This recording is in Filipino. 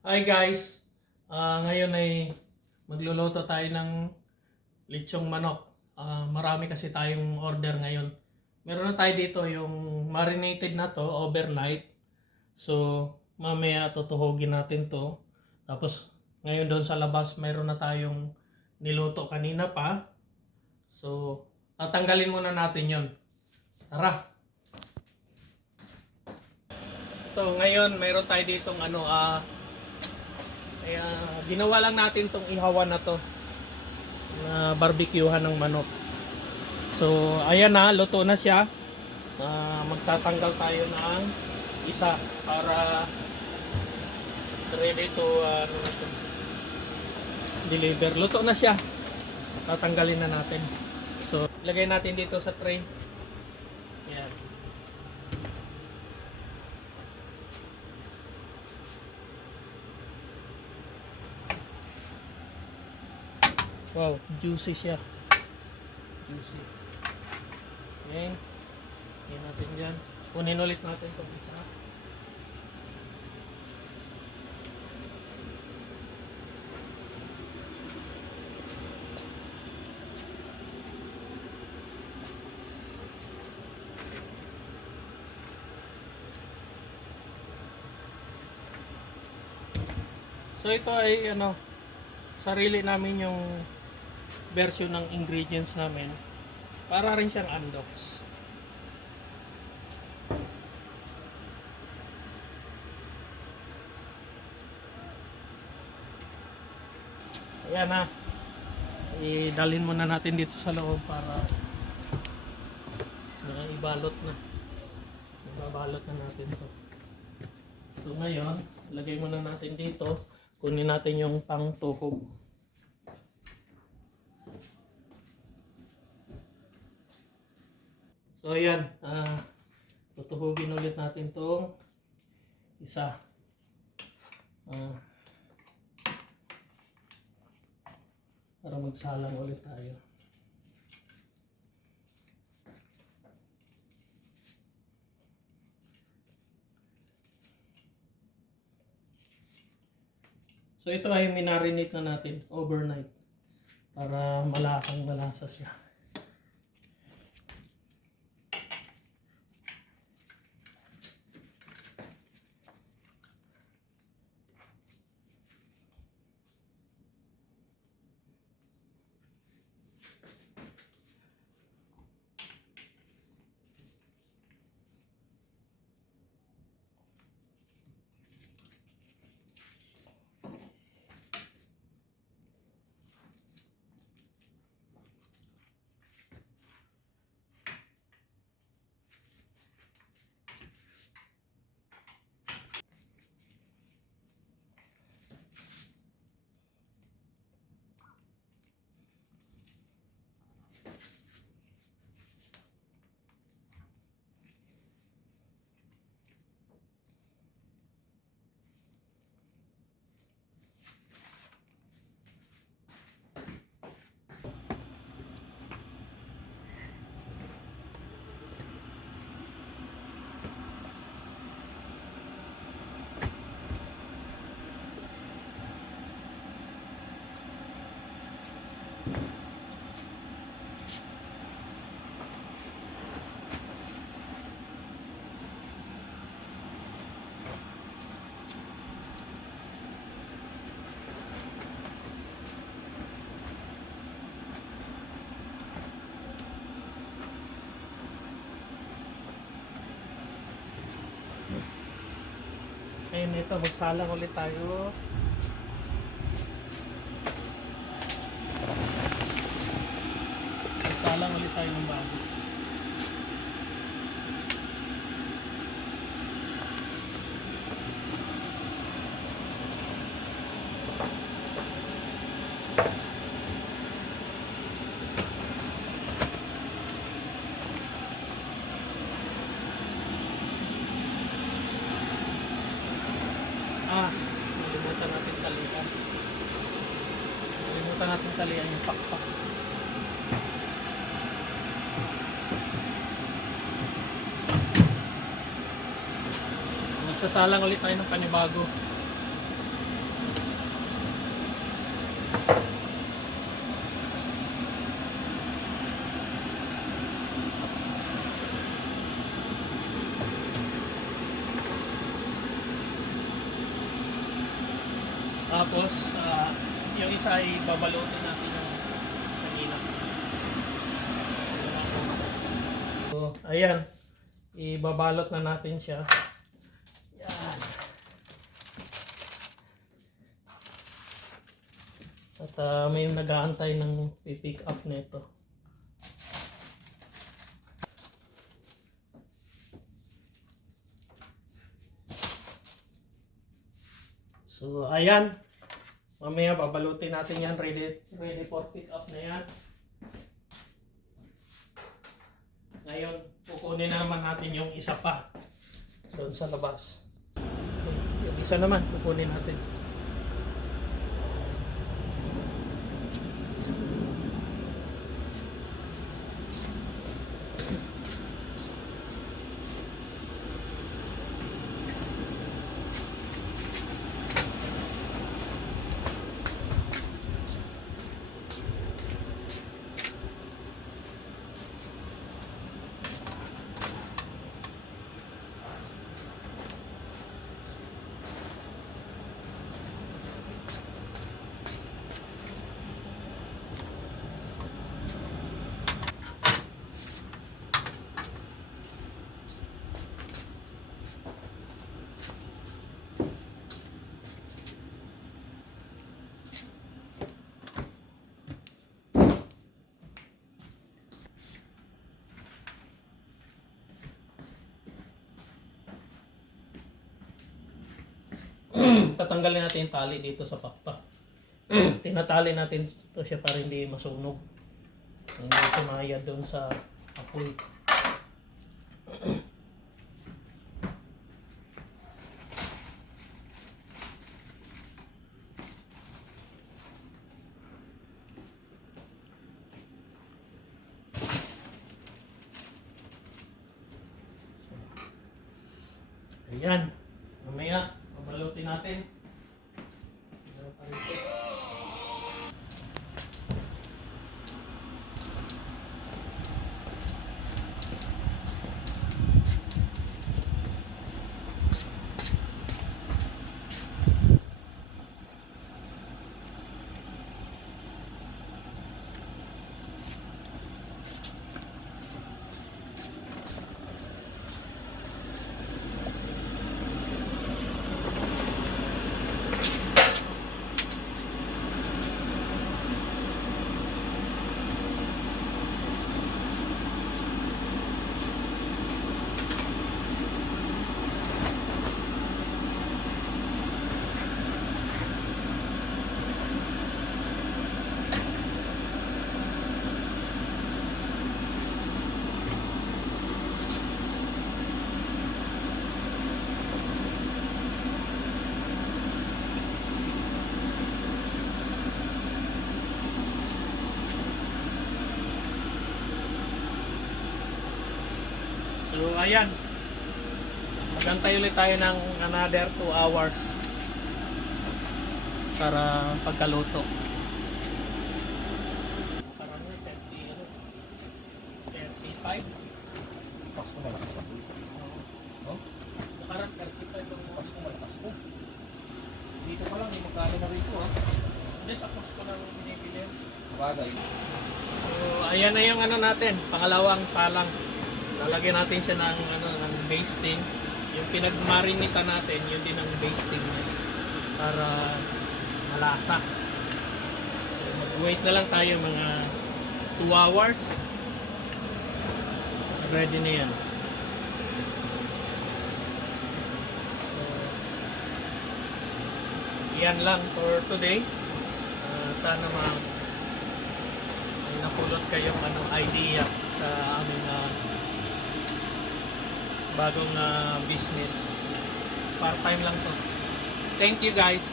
Hi guys! Ngayon ay magluluto tayo ng lechong manok. Marami kasi tayong order ngayon. Meron na tayo dito yung marinated na to overnight. So mamaya tutuhugin natin to. Tapos ngayon doon sa labas meron na tayong niluto kanina pa. So tatanggalin muna natin yon. Tara! Ito ngayon meron tayo ditong ginawa lang natin tong ihawan na to na barbecuehan ng manok. So ayan na, luto na siya. Magtatanggal tayo ng isa para ready to deliver. Luto na siya. Tatanggalin na natin. So lagay natin dito sa tray. Ayan. Wow, juicy siya. Juicy. Okay. Lagyan natin dyan. Kunin ulit natin itong isa. So ito ay sarili namin yung version ng ingredients namin. Para rin siyang undox. Ayan na. Idalhin muna natin dito sa loob para ibalot na. Ibabalot na natin to. So ngayon, lagay muna natin dito. Kunin natin yung pangtuhog. So ayan, tutuhugin ulit natin tong isa. Para magsalang ulit tayo. So ito ay minarinate na natin overnight para malasang malasa siya. Ayun ito, magsalang ulit tayo. Magsalang ulit tayo ng bago. Nalimutan natin talian. Nalimutan natin talian yung pakpak. Magsasalang ulit tayo ng panibago. Tapos, yung isa ay babalutin natin ng kanina. So, ayan. Ibabalot na natin siya. Yan. At may nag-aantay ng pick up nito. So, ayan. Mamaya babalutin natin yan. Ready for pick up na yan. Ngayon, kukunin naman natin yung isa pa. Doon sa labas. Yung isa naman, kukunin natin. Tatanggalin natin yung tali dito sa pakpak. Tinatali natin ito siya para hindi masunog. Hindi sumaya doon sa apoy. Ayan. Mamaya, babalutin natin. So ayan, magantay ulit tayo ng another 2 hours para pagkaluto. Parang 35. Pasko malakas pa. No? Parang 35 ang Pasko malakas po. Dito pa lang, magkano na rito ha? Hindi, sa Costco lang binibili. Bagay. So ayan na yung ano natin, pangalawang salang. Lalagyan natin siya ng, ng basting. Yung pinagmarinita natin, yun din ang basting niya. Para malasa. So, mag-wait na lang tayo mga 2 hours. Ready na yan. So, yan lang for today. Sana may napulot kayong idea sa aming bagong business. Part-time lang to. Thank you guys.